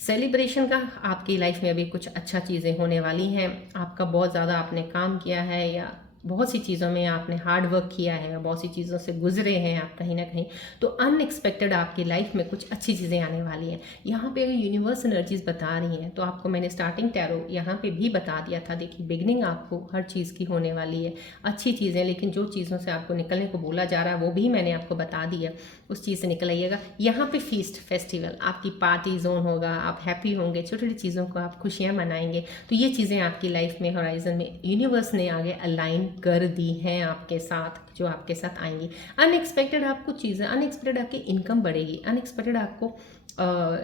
सेलिब्रेशन का। आपकी लाइफ में अभी कुछ अच्छा चीज़ें होने वाली हैं। आपका बहुत ज़्यादा आपने काम किया है या बहुत सी चीज़ों में आपने हार्ड वर्क किया है, बहुत सी चीज़ों से गुजरे हैं आप कहीं ना कहीं, तो अनएक्सपेक्टेड आपकी लाइफ में कुछ अच्छी चीज़ें आने वाली हैं। यहाँ पे अगर यूनिवर्स एनर्जीज बता रही हैं तो आपको मैंने स्टार्टिंग टैरो यहाँ पे भी बता दिया था। देखिए बिगिनिंग आपको हर चीज़ की होने वाली है, अच्छी चीज़ें, लेकिन जो चीज़ों से आपको निकलने को बोला जा रहा है वो भी मैंने आपको बता दी है, उस चीज़ से निकल आइएगा। यहाँ पे फीस्ट फेस्टिवल आपकी पार्टी जोन होगा, आप हैप्पी होंगे, छोटी छोटी चीज़ों को आप खुशियाँ मनाएंगे। तो ये चीज़ें आपकी लाइफ में होराइजन में यूनिवर्स ने आगे अलाइन कर दी हैं आपके साथ, जो आपके साथ आएंगी। अनएक्सपेक्टेड आपको चीज़ें, अनएक्सपेक्टेड आपकी इनकम बढ़ेगी, अनएक्सपेक्टेड आपको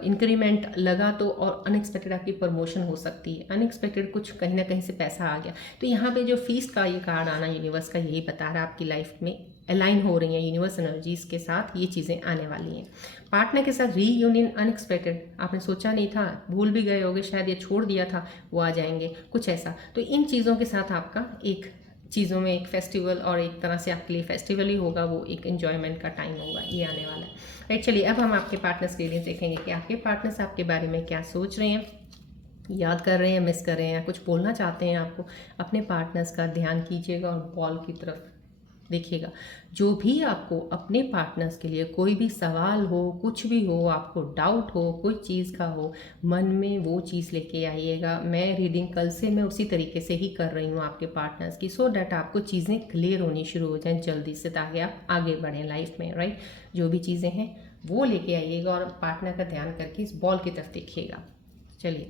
इंक्रीमेंट लगा तो, और अनएक्सपेक्टेड आपकी प्रमोशन हो सकती है, अनएक्सपेक्टेड कुछ कहीं ना कहीं से पैसा आ गया। तो यहाँ पे जो फीस्ट का ये कार्ड आना यूनिवर्स का यही बता रहा है आपकी लाइफ में अलाइन हो रही हैं यूनिवर्स एनर्जीज के साथ, ये चीज़ें आने वाली हैं। पार्टनर के साथ रीयूनियन अनएक्सपेक्टेड, आपने सोचा नहीं था, भूल भी गए होगे शायद, ये छोड़ दिया था, वो आ जाएंगे कुछ ऐसा। तो इन चीज़ों के साथ आपका एक चीज़ों में एक फेस्टिवल, और एक तरह से आपके लिए फेस्टिवल ही होगा, वो एक एंजॉयमेंट का टाइम होगा, ये आने वाला है, राइट। चलिए अब हम आपके पार्टनर्स के लिए देखेंगे कि आपके पार्टनर्स आपके बारे में क्या सोच रहे हैं, याद कर रहे हैं, मिस कर रहे हैं, कुछ बोलना चाहते हैं आपको। अपने पार्टनर्स का ध्यान कीजिएगा और बॉल की तरफ देखिएगा। जो भी आपको अपने पार्टनर्स के लिए कोई भी सवाल हो, कुछ भी हो, आपको डाउट हो कोई चीज़ का हो, मन में वो चीज़ लेके आइएगा। मैं रीडिंग कल से मैं उसी तरीके से ही कर रही हूँ आपके पार्टनर्स की, सो डैट आपको चीज़ें क्लियर होनी शुरू हो जाएं जल्दी से, ताकि आप आगे बढ़ें लाइफ में, राइट। जो भी चीज़ें हैं वो लेके आइएगा और पार्टनर का ध्यान करके इस बॉल की तरफ देखिएगा। चलिए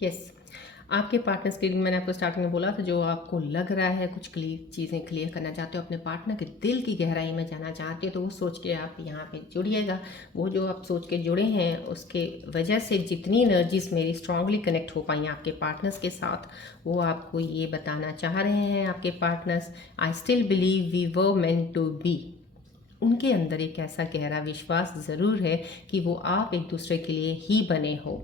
यस, आपके पार्टनर्स के लिए मैंने आपको स्टार्टिंग में बोला था, जो आपको लग रहा है कुछ चीज़ें क्लियर करना चाहते हो, अपने पार्टनर के दिल की गहराई में जाना चाहते हो, तो वो सोच के आप यहाँ पे जुड़िएगा। वो जो आप सोच के जुड़े हैं उसके वजह से जितनी एनर्जीज मेरी स्ट्रांगली कनेक्ट हो पाई आपके पार्टनर्स के साथ, वो आपको ये बताना चाह रहे हैं आपके partners, I still believe we were meant to be. उनके अंदर एक ऐसा गहरा विश्वास ज़रूर है कि वो आप एक दूसरे के लिए ही बने हो,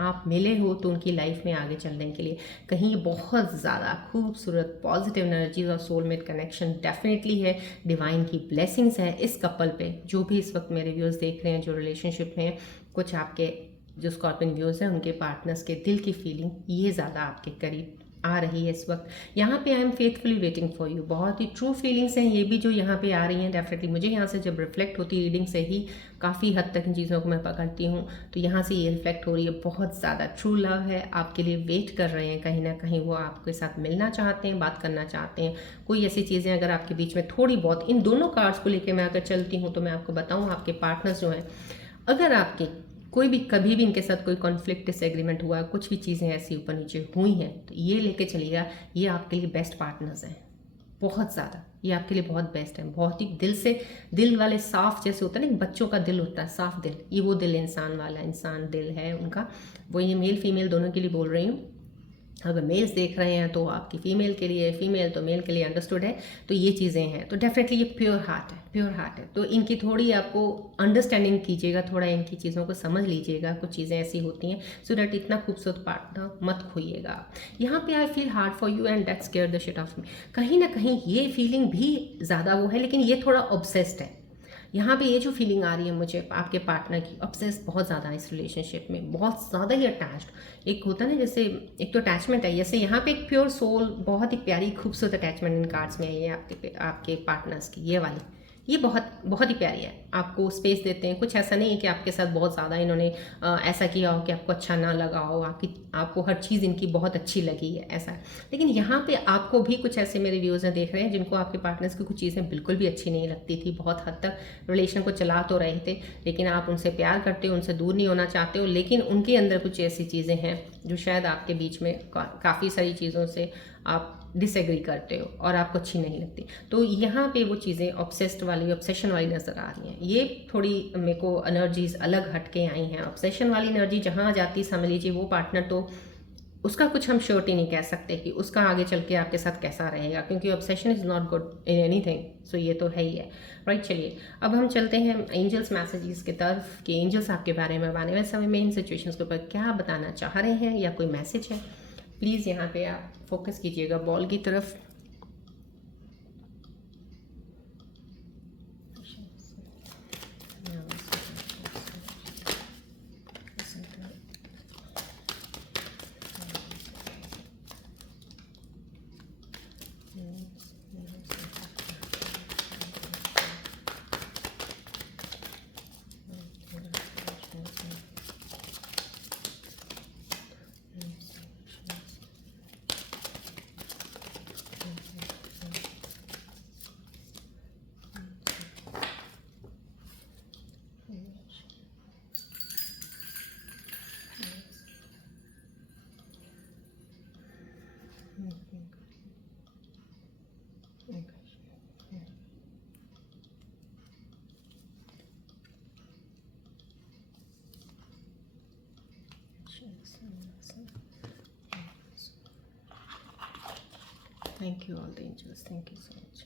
आप मिले हो तो उनकी लाइफ में आगे चलने के लिए। कहीं बहुत ज़्यादा खूबसूरत पॉजिटिव एनर्जीज और सोलमेट कनेक्शन डेफिनेटली है, डिवाइन की ब्लेसिंग्स है इस कपल पे। जो भी इस वक्त मेरे व्यूज़ देख रहे हैं जो रिलेशनशिप में, कुछ आपके जो स्कॉर्पियन व्यूज़ हैं उनके पार्टनर्स के दिल की फीलिंग ये ज़्यादा आपके करीब आ रही है इस वक्त। यहाँ पे I am faithfully waiting for you, बहुत ही ट्रू फीलिंग्स हैं ये भी जो यहाँ पे आ रही हैं। डेफिनेटली मुझे यहाँ से जब रिफ्लेक्ट होती है रीडिंग से ही काफ़ी हद तक इन चीज़ों को मैं पकड़ती हूँ, तो यहाँ से ये रिफ्लेक्ट हो रही है, बहुत ज़्यादा ट्रू लव है, आपके लिए वेट कर रहे हैं कहीं ना कहीं, वो आपके साथ मिलना चाहते हैं, बात करना चाहते हैं। कोई ऐसी चीज़ें अगर आपके बीच में थोड़ी बहुत, इन दोनों कार्ड्स को लेकर मैं अगर चलती हूँ तो मैं आपको बताऊँ आपके पार्टनर्स जो हैं, अगर आपकी कोई भी कभी भी इनके साथ कोई कॉन्फ्लिक्ट डिसएग्रीमेंट हुआ, कुछ भी चीज़ें ऐसी ऊपर नीचे हुई हैं, तो ये लेके चलिएगा, ये आपके लिए बेस्ट पार्टनर्स हैं, बहुत ज़्यादा, ये आपके लिए बहुत बेस्ट है। बहुत ही दिल से, दिल वाले साफ, जैसे होता है ना बच्चों का दिल होता है साफ दिल, ये वो दिल इंसान वाला इंसान दिल है उनका। वो ये मेल फीमेल दोनों के लिए बोल रही हूँ। अगर मेल्स देख रहे हैं तो आपकी फीमेल के लिए, फीमेल तो मेल के लिए अंडरस्टूड है। तो ये चीज़ें हैं, तो डेफिनेटली ये प्योर हार्ट है, प्योर हार्ट है, तो इनकी थोड़ी आपको अंडरस्टैंडिंग कीजिएगा, थोड़ा इनकी चीज़ों को समझ लीजिएगा, कुछ चीज़ें ऐसी होती हैं, सो दैट इतना खूबसूरत पार्टनर मत खोइएगा। यहाँ पे I feel hard for you and that square the shit of me. कहीं ना कहीं ये फीलिंग भी ज़्यादा वो है, लेकिन ये थोड़ा ऑब्सेस्ड है। यहाँ पे ये जो फीलिंग आ रही है मुझे आपके पार्टनर की, ऑब्सेस बहुत ज़्यादा है इस रिलेशनशिप में, बहुत ज़्यादा ही अटैच्ड। एक होता है ना जैसे, एक तो अटैचमेंट है, जैसे यहाँ पे एक प्योर सोल, बहुत ही प्यारी खूबसूरत अटैचमेंट इन कार्ड्स में आई है आपके पार्टनर्स की, ये वाली, ये बहुत बहुत ही प्यारी है। आपको स्पेस देते हैं, कुछ ऐसा नहीं है कि आपके साथ बहुत ज़्यादा इन्होंने ऐसा किया हो कि आपको अच्छा ना लगा हो, आपको हर चीज़ इनकी बहुत अच्छी लगी है, ऐसा है। लेकिन यहाँ पे आपको भी कुछ ऐसे मेरे व्यूज़ हैं देख रहे हैं जिनको आपके पार्टनर्स की कुछ चीज़ें बिल्कुल भी अच्छी नहीं लगती थी, बहुत हद तक रिलेशन को चला तो रहे थे, लेकिन आप उनसे प्यार करते हो, उनसे दूर नहीं होना चाहते हो, लेकिन उनके अंदर कुछ ऐसी चीज़ें हैं जो शायद आपके बीच में काफ़ी सारी चीज़ों से आप डिसएग्री करते हो और आपको अच्छी नहीं लगती। तो यहाँ पे वो चीज़ें ऑब्सेस्ड वाली, ऑब्सेशन वाली नज़र आ रही हैं। ये थोड़ी मेरे को एनर्जीज अलग हट के आई हैं। ऑब्सेशन वाली एनर्जी जहाँ जाती, समझ लीजिए वो पार्टनर, तो उसका कुछ हम श्योरिटी नहीं कह सकते कि उसका आगे चल के आपके साथ कैसा रहेगा, क्योंकि obsession is not good in anything, so ये तो है ही है, राइट। चलिए अब हम चलते हैं एंजल्स मैसेजेस की तरफ कि एंजल्स आपके बारे में आने वाले समय में इन सिचुएशंस के ऊपर क्या बताना चाह रहे हैं या कोई मैसेज है। प्लीज़ यहाँ पे आप फोकस कीजिएगा बॉल की तरफ। Thank you all the angels, thank you so much.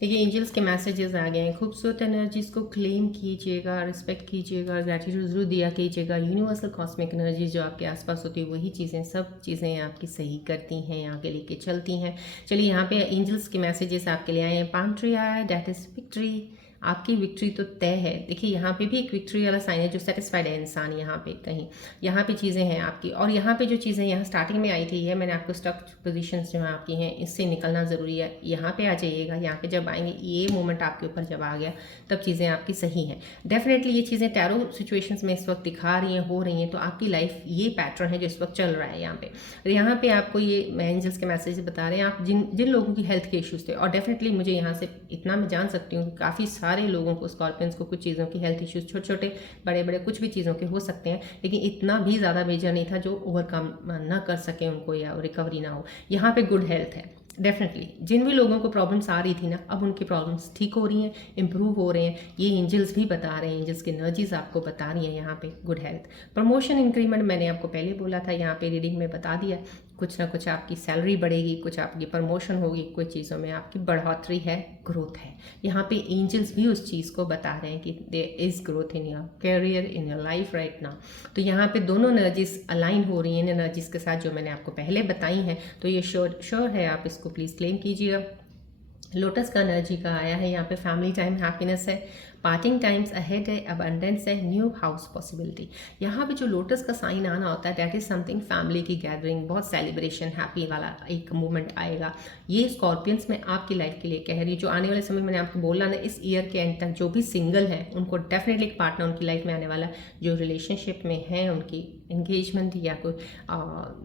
देखिए एंजल्स के मैसेजेस आ गए हैं। खूबसूरत एनर्जीज को क्लेम कीजिएगा, रिस्पेक्ट कीजिएगा, ग्रैटिट्यूड जरूर दिया कीजिएगा। यूनिवर्सल कॉस्मिक एनर्जीज जो आपके आसपास होती है वही चीज़ें, सब चीज़ें आपकी सही करती हैं, आगे लेके चलती हैं। चलिए यहाँ पे एंजल्स के मैसेजेस आपके लिए आए हैं। पाम ट्री आया है, दैट इज विक्ट्री। आपकी विक्ट्री तो तय है। देखिए यहाँ पे भी एक विक्ट्री वाला साइन है, जो सेटिस्फाइड है इंसान। यहाँ पे कहीं यहाँ पे चीज़ें हैं आपकी, और यहाँ पे जो चीज़ें यहाँ स्टार्टिंग में आई थी, ये मैंने आपको स्टक पोजीशंस जो हैं आपकी हैं, इससे निकलना ज़रूरी है। यहाँ पे आ जाइएगा, यहाँ पे जब आएंगे, ये मोमेंट आपके ऊपर जब आ गया, तब चीज़ें आपकी सही हैं। डेफिनेटली ये चीज़ें टैरो सिचुएशंस में इस वक्त दिखा रही हैं, हो रही हैं, तो आपकी लाइफ ये पैटर्न है जो इस वक्त चल रहा है यहाँ पे। और यहाँ पे आपको ये एंजल्स के मैसेज बता रहे हैं, आप जिन लोगों की हेल्थ के इश्यूज थे, और डेफिनेटली मुझे यहाँ से इतना मैं जान सकती हूँ कि काफ़ी सारे लोगों को, स्कॉर्पियंस को, कुछ चीज़ों की हेल्थ इश्यूज, छोटे छोटे बड़े बड़े कुछ भी चीज़ों के हो सकते हैं, लेकिन इतना भी ज़्यादा मेजर नहीं था जो ओवरकम ना कर सके उनको, या रिकवरी ना हो। यहाँ पे गुड हेल्थ है। डेफिनेटली जिन भी लोगों को प्रॉब्लम्स आ रही थी ना, अब उनकी प्रॉब्लम्स ठीक हो रही हैं, इंप्रूव हो रहे हैं। ये एंजल्स भी बता रहे हैं, एंजल्स की एनर्जीज आपको बता रही हैं यहाँ पे गुड हेल्थ, प्रमोशन, इंक्रीमेंट। मैंने आपको पहले बोला था, यहाँ पे रीडिंग में बता दिया, कुछ ना कुछ आपकी सैलरी बढ़ेगी, कुछ आपकी प्रमोशन होगी, कुछ चीज़ों में आपकी बढ़ोतरी है, ग्रोथ है। यहाँ पे एंजल्स भी उस चीज़ को बता रहे हैं कि there is growth in your career, in your life right now. तो यहाँ पे दोनों एनर्जीज अलाइन हो रही हैं एनर्जीज के साथ जो मैंने आपको पहले बताई हैं। तो ये श्योर है, आप इसको प्लीज़ क्लेम कीजिएगा। लोटस का एनर्जी का आया है यहाँ पे, फैमिली टाइम, हैप्पीनेस है, पार्टिंग टाइम्स अहेड है, अबंडेंस है, न्यू हाउस पॉसिबिलिटी। यहाँ पे जो लोटस का साइन आना होता है, दैट इज समथिंग फैमिली की गैदरिंग, बहुत सेलिब्रेशन, हैप्पी वाला एक मोमेंट आएगा। ये स्कॉर्पियंस में आपकी लाइफ के लिए कह रही है। जो आने वाले समय मैंने आपको बोला ना, इस ईयर के एंड तक जो भी सिंगल है उनको डेफिनेटली एक पार्टनर उनकी लाइफ में आने वाला, जो रिलेशनशिप में है उनकी एंगेजमेंट या कोई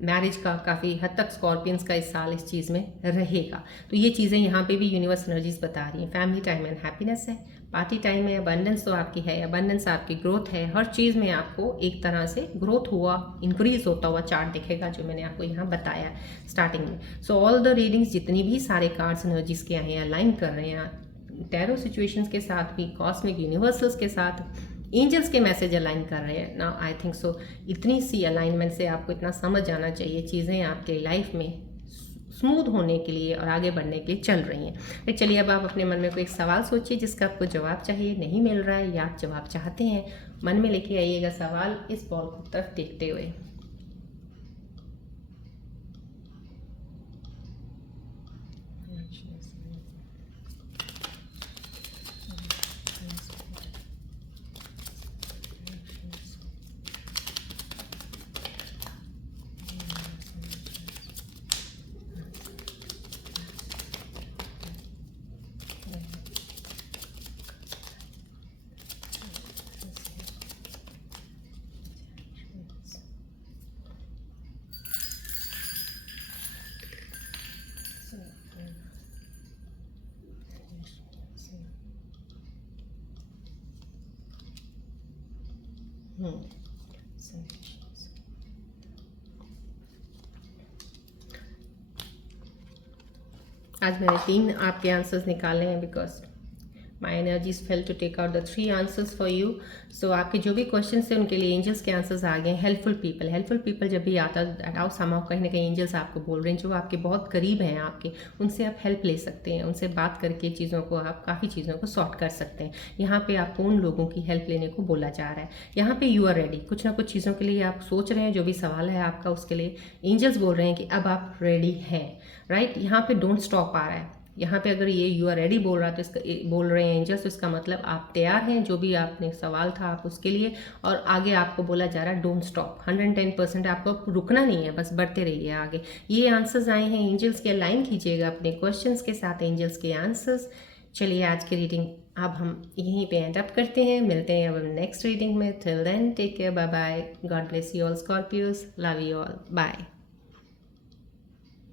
मैरिज का काफ़ी हद तक स्कॉर्पियंस का इस साल इस चीज़ में रहेगा। तो ये चीज़ें यहाँ पे भी यूनिवर्स एनर्जीज बता रही हैं। फैमिली टाइम एंड हैप्पीनेस है, पार्टी टाइम में अबंडेंस तो आपकी है, अबंडेंस आपकी ग्रोथ है, हर चीज़ में आपको एक तरह से ग्रोथ हुआ, इंक्रीज होता हुआ चार्ट दिखेगा, जो मैंने आपको यहाँ बताया स्टार्टिंग में। सो ऑल द रीडिंग्स जितनी भी सारे कार्ड्स एनर्जीज के आए हैं, अलाइन कर रहे हैं टैरो सिचुएशंस के साथ भी, कॉस्मिक यूनिवर्सल्स के साथ, एंजल्स के मैसेज अलाइन कर रहे हैं ना। आई थिंक सो इतनी सी अलाइनमेंट से आपको इतना समझ आना चाहिए, चीज़ें आपके लाइफ में स्मूथ होने के लिए और आगे बढ़ने के लिए चल रही हैं। तो चलिए अब आप अपने मन में कोई एक सवाल सोचिए जिसका आपको जवाब चाहिए, नहीं मिल रहा है या आप जवाब चाहते हैं, मन में लेके आइएगा सवाल इस बॉल की तरफ देखते हुए। आज मैंने 3 आपके आंसर्स निकाले हैं because my energies fail to take out the 3 answers for you. So आपके जो भी क्वेश्चन थे उनके लिए एंजल्स के आंसर्स आ गए। हेल्पफुल पीपल जब भी आता है समाव कहीं ना कहीं एंजल्स आपको बोल रहे हैं जो आपके बहुत करीब हैं, आपके उनसे आप हेल्प ले सकते हैं, उनसे बात करके चीज़ों को आप काफ़ी चीज़ों को सॉर्ट कर सकते हैं। यहाँ पे आपको उन लोगों की हेल्प लेने को बोला जा रहा है। यहाँ पे यू आर रेडी, कुछ ना कुछ चीज़ों के लिए आप सोच रहे हैं, जो भी सवाल है आपका उसके लिए एंजल्स बोल रहे हैं कि अब आप रेडी हैं, राइट। यहाँ पे डोंट स्टॉप आ रहा है। यहाँ पे अगर ये यू आर रेडी बोल रहा है तो इसका बोल रहे हैं एंजल्स, तो इसका मतलब आप तैयार हैं, जो भी आपने सवाल था आप उसके लिए। और आगे आपको बोला जा रहा है डोंट स्टॉप, 110% आपको रुकना नहीं है, बस बढ़ते रहिए आगे। ये आंसर्स आए हैं एंजल्स के, अलाइन कीजिएगा अपने क्वेश्चंस के साथ एंजल्स के आंसर्स। चलिए आज की रीडिंग अब हम यहीं पे एंड अप करते हैं, मिलते हैं अब नेक्स्ट रीडिंग में। Till then take care, bye bye, god bless you all Scorpios, love you all, bye.